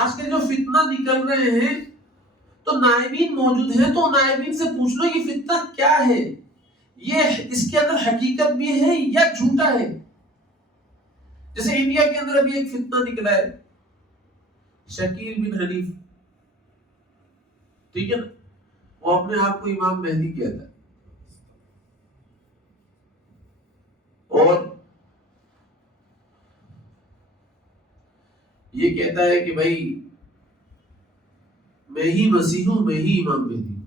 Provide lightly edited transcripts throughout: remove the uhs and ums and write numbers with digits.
آج کے جو فتنہ نکل رہے ہیں تو نائبین موجود ہیں، تو نائبین سے پوچھ لو یہ فتنہ کیا ہے، یہ اس کے اندر حقیقت بھی ہے یا جھوٹا ہے. جیسے انڈیا کے اندر ابھی ایک فتنہ نکلا ہے شکیل بن حنیف، ٹھیک ہے نا، وہ اپنے آپ کو امام مہدی کہتا ہے اور یہ کہتا ہے کہ بھائی میں ہی مسیح ہوں، میں ہی امام مہدی ہوں.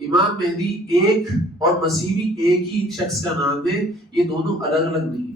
امام مہدی ایک اور مسیح بھی ایک ہی شخص کا نام ہے، یہ دونوں الگ الگ نہیں ہیں.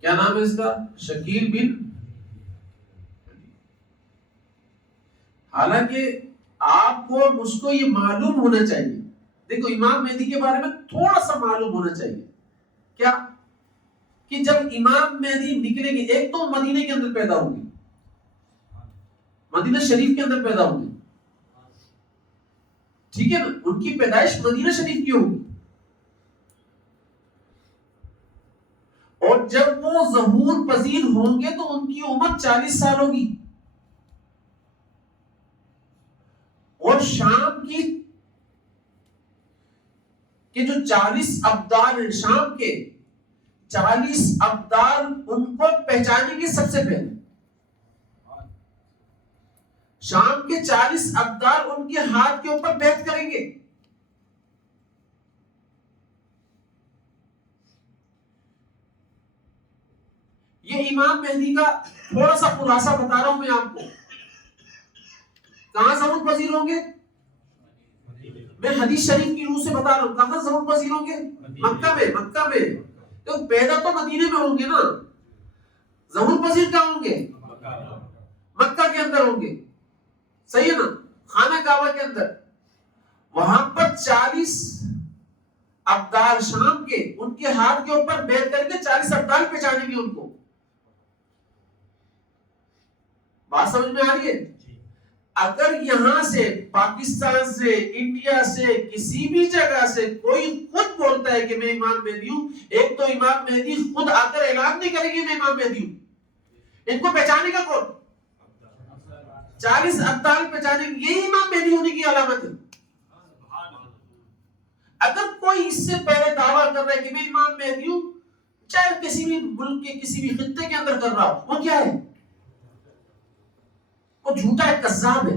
کیا نام ہے اس کا؟ شکیل بن. حالانکہ آپ کو اور مجھ کو یہ معلوم ہونا چاہیے، دیکھو امام مہدی کے بارے میں تھوڑا سا معلوم ہونا چاہیے. کیا؟ کہ جب امام مہدی نکلیں گے، ایک تو مدینے کے اندر پیدا ہوں گے، مدینہ شریف کے اندر پیدا ہوں گے، ٹھیک ہے نا، ان کی پیدائش مدینہ شریف کی ہوگی. اور جب وہ ظہور پذیر ہوں گے تو ان کی عمر 40 سال ہوگی. اور شام کی جو 40 ابدال ہیں، شام کے 40 ابدال ان کو پہچانیں گے سب سے پہلے. شام کے 40 ابدال ان کے ہاتھ کے اوپر بیعت کریں گے. یہ امام مہدی کا تھوڑا سا خلاصہ بتا رہا ہوں میں آپ کو. کہاں ظہور پذیر ہوں گے؟ میں حدیث شریف کی روح سے بتا رہا ہوں. کہاں ظہور پذیر ہوں گے؟ مکہ میں. مکہ میں تو پیدا تو مدینے میں ہوں گے نا، ظہور پذیر کہاں ہوں گے؟ مکہ کے اندر ہوں گے، صحیح ہے نا، خانہ کعبہ کے اندر. وہاں پر 40 ابدال شام کے ان کے ہاتھ کے اوپر بیعت کر کے 40 ابدال پہچانیں گے ان کو. بات سمجھ میں آ رہی ہے؟ اگر یہاں سے پاکستان سے انڈیا سے کسی بھی جگہ سے کوئی خود بولتا ہے کہ میں امام مہدی ہوں، ایک تو امام مہدی خود آ کر اعلان نہیں کریں گے میں امام مہدی ہوں، ان کو پہچانے گا کون؟ 40 ابدال پہچانے گے، یہی امام مہدی ہونے کی علامت ہے. اگر کوئی اس سے پہلے دعویٰ کر رہا ہے کہ میں امام مہدی ہوں، چاہے کسی بھی ملک کے کسی بھی خطے کے اندر کر رہا ہو، وہ کیا ہے؟ وہ جھوٹا ہے، کذاب ہے.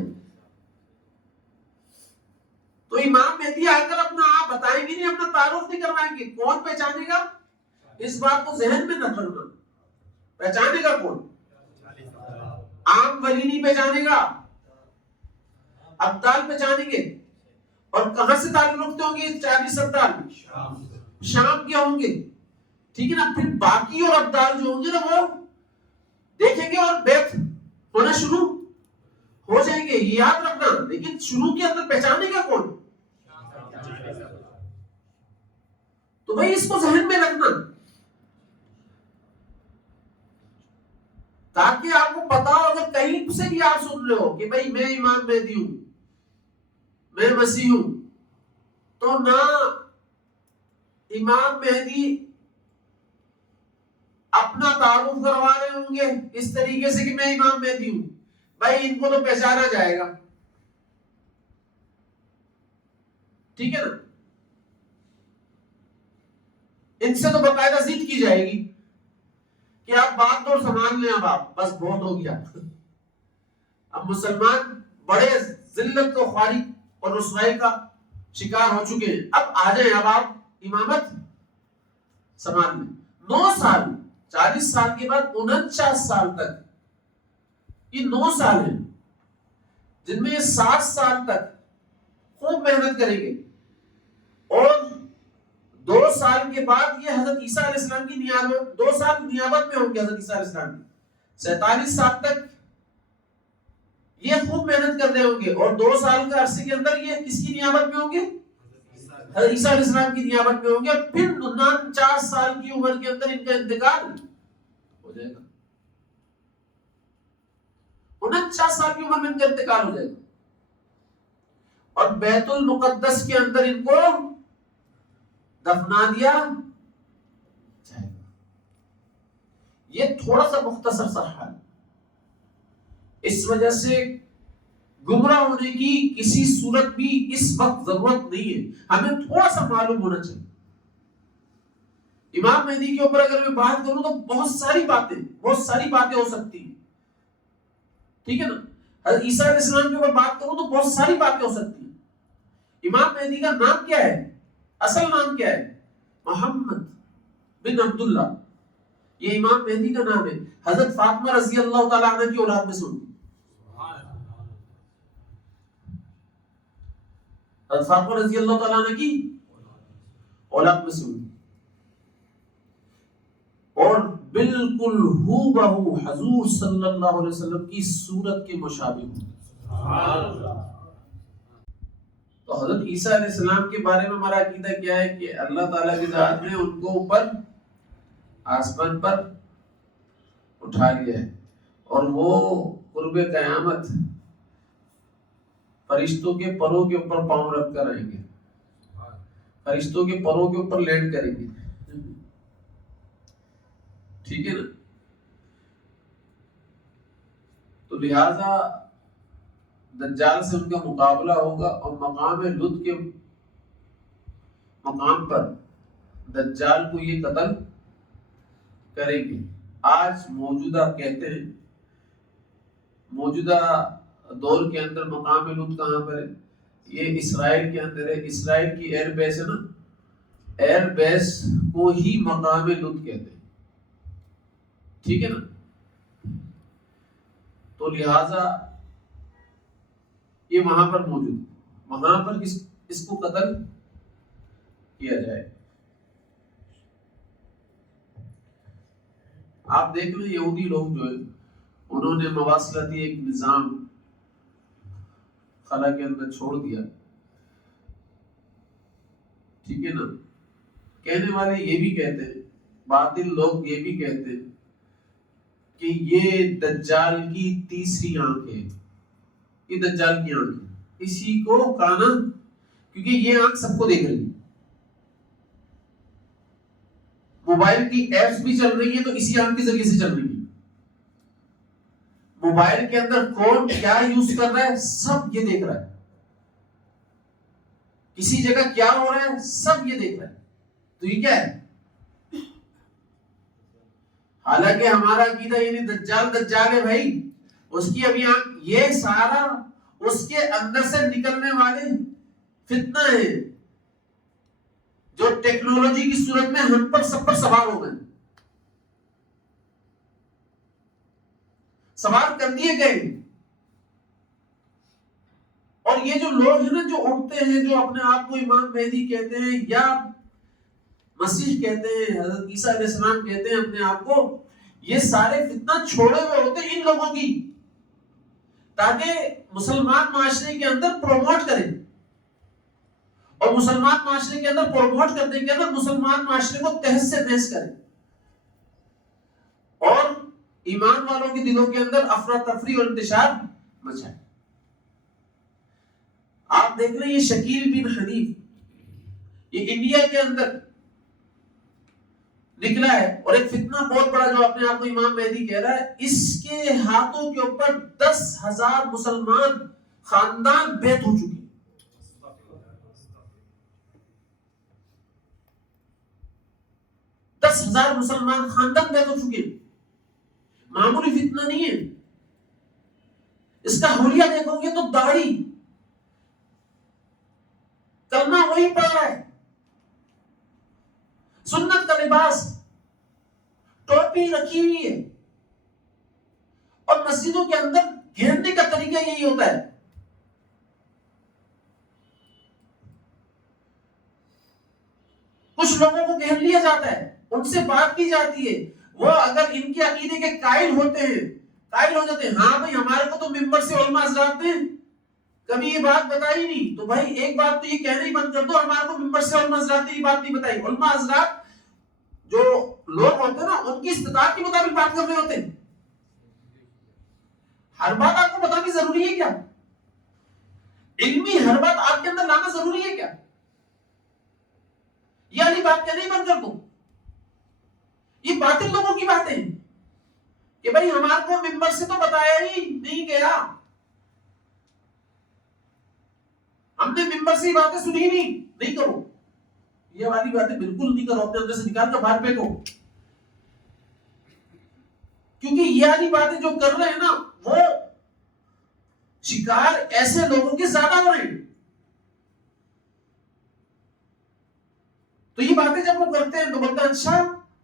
تو امام مہدی آ کر اپنا آپ بتائیں گے نہیں، اپنا تعارف نہیں کروائیں گے. کون پہچانے گا؟ اس بات کو ذہن میں نہ رکھنا. پہچانے گا کون؟ عام ولی نہیں پہچانے گا، ابدال پہچانیں گے. اور کہاں سے تعلق رکھتے ہوں گے 40 ابدال؟ شام کے ہوں گے، ٹھیک ہے نا. پھر باقی اور ابدال جو ہوں گے نا وہ دیکھیں گے اور بیعت ہونا شروع ہو جائیں گے، یاد رکھنا. لیکن شروع کے اندر پہچانے گا کون؟ تو بھائی اس کو ذہن میں رکھنا تاکہ آپ کو پتا ہو. اگر کہیں سے بھی آپ سن رہے ہو کہ بھائی میں امام مہدی ہوں، میں مسیح ہوں، تو نہ امام مہدی اپنا تعارف کروا رہے ہوں گے اس طریقے سے کہ میں امام مہدی ہوں. بھائی ان کو تو پہچانا جائے گا، ٹھیک ہے نا. ان سے تو باقاعدہ ضد کی جائے گی کہ آپ بات تو سامان لیں، اب آپ بس بہت ہو گیا. اب مسلمان بڑے ذلت و خواری اور رسوائی کا شکار ہو چکے ہیں، اب آ جائیں، اب آپ امامت سامان لیں. 9 سال 40 سال کے بعد 49 سال تک، یہ 9 سال ہیں جن میں یہ 60 سال تک خوب محنت کریں گے. اور 2 سال کے بعد یہ حضرت عیسیٰ علیہ السلام کی نیابت، 2 سال نیابت میں ہوں گے حضرت عیسیٰ علیہ السلام کی. 47 سال تک یہ خوب محنت کر رہے ہوں گے. اور 2 سال کے عرصے کے اندر یہ کس کی نیابت میں ہوں گے؟ حضرت عیسیٰ علیہ السلام کی نیابت میں ہوں گے. پھر 49 سال کی عمر کے اندر ان کا انتقال ہو جائے گا. 49 سال کی عمر میں ان کا انتقال ہو جائے گا. اور بیت المقدس کے اندر ان کو دفنا دیا جائے گا. یہ تھوڑا سا مختصر سا حال. اس وجہ سے گمراہ ہونے کی کسی صورت بھی اس وقت ضرورت نہیں ہے. ہمیں تھوڑا سا معلوم ہونا چاہیے. امام مہدی کے اوپر اگر میں بات کروں تو بہت ساری باتیں ہو سکتی ہیں. ٹھیک ہے نا. حضرت عیسیٰ علیہ السلام کے اوپر بات کروں تو بہت ساری باتیں ہو سکتی ہیں. امام مہدی کا نام کیا ہے؟ اصل نام کیا ہے؟ محمد بن عبداللہ. یہ امام مہدی کا نام ہے. حضرت فاطمہ رضی اللہ تعالیٰ عنہ کی اولاد میں سے ہوئی. حضرت فاطمہ رضی اللہ تعالیٰ عنہ کی اولاد میں سے ہوئی اور بالکل ہو بہو حضور صلی اللہ علیہ وسلم کی صورت کے مشابہ ہوئی. تو حضرت عیسیٰ علیہ السلام کے بارے میں ہمارا عقیدہ کیا ہے کہ اللہ تعالیٰ کی ذات نے ان کو اوپر آسمان پر اٹھا لیا ہے اور وہ قرب قیامت فرشتوں کے پروں کے اوپر پاؤں رکھ کر آئیں گے. فرشتوں کے پروں کے اوپر لینڈ کریں گے. ٹھیک ہے نا. تو لہذا دجال سے ان کا مقابلہ ہوگا اور مقام لد کے مقام پر دجال کو یہ قتل کریں گے. آج موجودہ کہتے ہیں موجودہ دور کے اندر مقام لد کہاں پر ہے؟ یہ اسرائیل کے اندر ہے. اسرائیل کی ایئر بیس ہے نا, ایئر بیس کو ہی مقام لد کہتے ہیں. ٹھیک ہے نا. تو لہذا یہ وہاں پر موجود ہے. وہاں پر اس کو قتل کیا جائے. آپ دیکھ لیں یہودی لوگ جو ہے انہوں نے مواصلاتی ایک نظام خلا کے اندر چھوڑ دیا. ٹھیک ہے نا. کہنے والے یہ بھی کہتے ہیں, باطل لوگ یہ بھی کہتے ہیں کہ یہ دجال کی تیسری آنکھ ہے. یہ دجال کی آنکھ ہے. اسی کو کانا, کیونکہ یہ آنکھ سب کو دیکھ رہی ہے. موبائل کی ایپس بھی چل رہی ہے تو اسی آنکھ کے ذریعے سے چل رہی ہے. موبائل کے اندر کون کیا یوز کر رہا ہے سب یہ دیکھ رہا ہے. کسی جگہ کیا ہو رہا ہے سب یہ دیکھ رہا ہے. تو یہ کیا ہے؟ حالانکہ ہمارا عقیدہ یعنی دجال ہے بھائی. اس کی ابھی آنکھ, یہ سارا اس کے اندر سے نکلنے والے فتنہ ہے جو ٹیکنالوجی کی صورت میں ہم پر سب پر سوار ہو گئے, سوار کر دیے گئے. اور یہ جو لوگ ہیں نا جو اٹھتے ہیں, جو اپنے آپ کو امام مہدی کہتے ہیں یا مسیح کہتے ہیں, حضرت عیسیٰ علیہ السلام کہتے ہیں اپنے آپ کو, یہ سارے فتنہ چھوڑے ہوئے ہوتے ہیں ان لوگوں کی, تاکہ مسلمان معاشرے کے اندر پروموٹ کریں. اور مسلمان معاشرے کے اندر پروموٹ کرنے کے اندر مسلمان معاشرے کو تہس سے تہس کریں اور ایمان والوں کے دلوں کے اندر افراتفری اور انتشار مچائے. آپ دیکھ رہے ہیں یہ شکیل بن حنیف, یہ انڈیا کے اندر نکلا ہے اور ایک فتنہ بہت بڑا جو اپنے آپ کو امام مہدی کہہ رہا ہے. اس کے ہاتھوں کے اوپر 10,000 مسلمان خاندان بیعت ہو چکے. 10,000 مسلمان خاندان بیعت ہو چکے. معمولی فتنہ نہیں ہے. اس کا حلیہ دیکھو گے تو داڑھی, کلمہ وہی پڑھ رہا ہے, سنت کا لباس, ٹوپی رکھی ہوئی ہے, اور مسجدوں کے اندر گھیرنے کا طریقہ یہی ہوتا ہے. کچھ لوگوں کو گھیر لیا جاتا ہے, ان سے بات کی جاتی ہے, وہ اگر ان کے عقیدے کے قائل ہوتے ہیں, قائل ہو جاتے ہیں, ہاں بھائی ہمارے کو تو ممبر سے علماء حضرات نے کبھی یہ بات بتائی نہیں, تو بھائی ایک بات تو یہ کہنا ہی بند کر دو, ہمارے کو ممبر سے علماء حضرات نے یہ بات نہیں بتائی. علماء حضرات جو لوگ ہوتے ہیں نا ان کی استطاعت کے مطابق بات کر رہے ہوتے ہیں. ہر بات آپ کو بتانی ضروری ہے کیا؟ علمی ہر بات آپ کے اندر لانا ضروری ہے کیا؟ یہ والی بات کہنا ہی بند کر دو. یہ باطل لوگوں کی باتیں ہیں. کہ بھائی ہمارے کو ممبر سے تو بتایا ہی نہیں گیا، ہم نے ممبر سے باتیں سنی نہیں کرو، یہ والی باتیں بالکل نہیں کرو، اپنے اندر سے نکال کر باہر پھینکو، کیونکہ یہ والی باتیں جو کر رہے ہیں نا وہ شکار ایسے لوگوں کے زیادہ ہو رہے ہیں. تو یہ باتیں جب وہ کرتے ہیں تو بولتے ہیں اچھا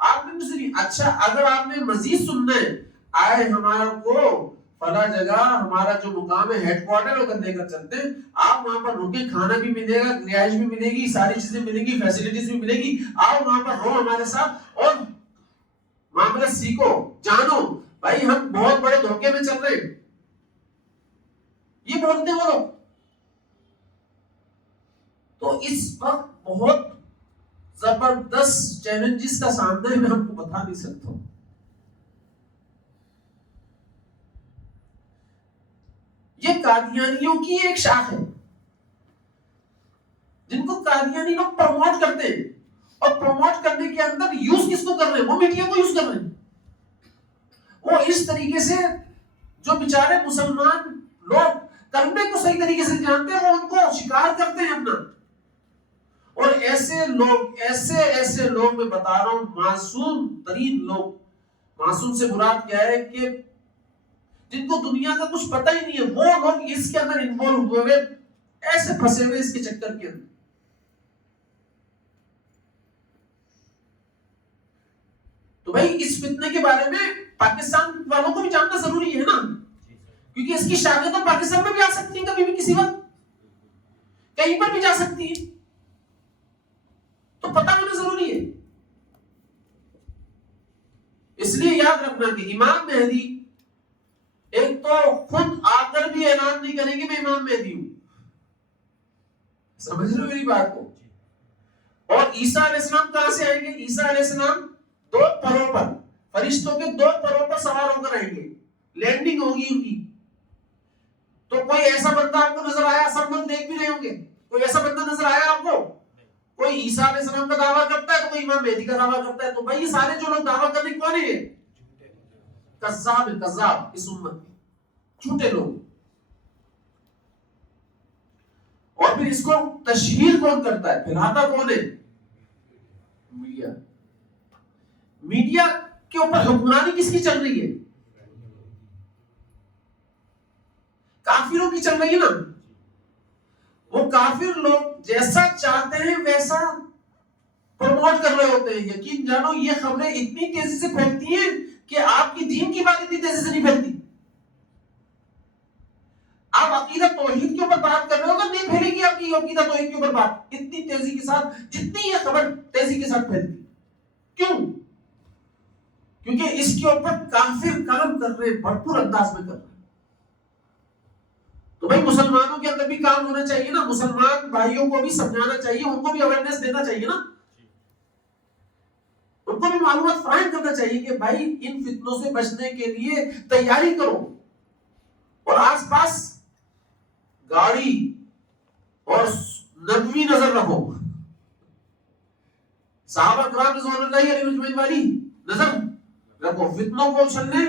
آپ نے سنی، اچھا اگر آپ نے مزید سننا ہے آئے ہمارا کو فلاں جگہ ہمارا جو مقام ہے ہیڈ کوارٹر ہوگا لے کر چلتے ہیں، آپ وہاں پر رکے، کھانا بھی ملے گا، رہائش بھی ملے گی، ساری چیزیں ملیں گی، فیسلٹیز بھی ملے گی، آپ وہاں پر رہو ہمارے ساتھ اور معاملہ سیکھو جانو. بھائی ہم بہت بڑے دھوکے میں چل رہے ہیں، یہ بولتے ہیں وہ لوگ. تو اس وقت بہت زبردست چیلنجز کا سامنا ہے، میں ہم کو بتا نہیں سکتا ہوں. یہ قادیانیوں کی ایک شاخ ہے جن کو قادیانی لوگ پروموٹ کرتے ہیں، اور پروموٹ کرنے کے اندر یوز کس کو کر رہے ہیں؟ وہ میڈیا کو یوز کر رہے ہیں. وہ اس طریقے سے جو بیچارے مسلمان لوگ کرنے کو صحیح طریقے سے جانتے ہیں وہ ان کو شکار کرتے ہیں اپنا. اور ایسے لوگ میں بتا رہا ہوں معصوم ترین لوگ، معصوم سے مراد کیا ہے کہ جن کو دنیا کا کچھ پتہ ہی نہیں ہے، وہ لوگ اس کے اندر انوالو ہوئے ایسے پھنسے ہوئے اس کے چکر کے اندر. تو بھائی اس فتنے کے بارے میں پاکستان والوں کو بھی جاننا ضروری ہے نا، کیونکہ اس کی شاخیں تو پاکستان میں بھی آ سکتی ہیں، کبھی بھی کسی وقت کہیں پر بھی جا سکتی ہیں، تو پتہ ہونا ضروری ہے. اس لیے یاد رکھنا کہ امام مہدی ایک تو خود آ کر بھی اعلان نہیں کریں گے میں امام مہدی ہوں، سمجھ رہے ہو میری بات کو. اور عیسیٰ علیہ السلام کہاں سے آئیں گے؟ عیسیٰ علیہ السلام 2 پروں پر، فرشتوں کے 2 پروں پر سوار ہو کر آئیں گے، لینڈنگ ہوگی ان کی. تو کوئی ایسا بندہ آپ کو نظر آیا؟ سب لوگ دیکھ بھی رہے ہوں گے، کوئی ایسا بندہ نظر آیا آپ کو؟ کوئی عیسیٰ علیہ السلام کا دعویٰ کرتا ہے تو کوئی امام مہدی کا دعویٰ کرتا ہے. تو بھائی یہ سارے جو لوگ دعویٰ کرنے کون ہیں؟ کذاب ہے، کذاب اس امت کے جھوٹے لوگ. اور پھر اس کو تشہیر کون کرتا ہے، پھیلاتا کون ہے؟ میڈیا. میڈیا کے اوپر حکمرانی کس کی چل رہی ہے؟ کافروں کی چل رہی ہے نا. وہ کافر لوگ جیسا چاہتے ہیں ویسا پروموٹ کر رہے ہوتے ہیں. یقین جانو یہ خبریں اتنی تیزی سے پھیلتی ہیں کہ آپ کی دین کی بات اتنی تیزی سے نہیں پھیلتی. آپ عقیدہ توحید کے اوپر بات کر رہے ہو، نہیں پھیلے گی آپ کی عقیدہ توحید کے اوپر بات اتنی تیزی کے ساتھ جتنی یہ خبر تیزی کے ساتھ پھیلتی. کیوں؟ کیونکہ اس کے اوپر کافر کام کر رہے ہیں، بھرپور انداز میں کر رہے ہیں. تو بھائی مسلمانوں کے اندر بھی کام ہونا چاہیے نا، مسلمان بھائیوں کو بھی سمجھانا چاہیے، ان کو بھی اویئرنیس دینا چاہیے نا، ان کو بھی معلومات فراہم کرنا چاہیے کہ بھائی ان فتنوں سے بچنے کے لیے تیاری کرو، اور آس پاس گاڑی اور نبوی نظر رکھو، صحابہ کرام رضوان اللہ علیہ اجمعین والی نظر رکھو، فتنوں کو اچھلنے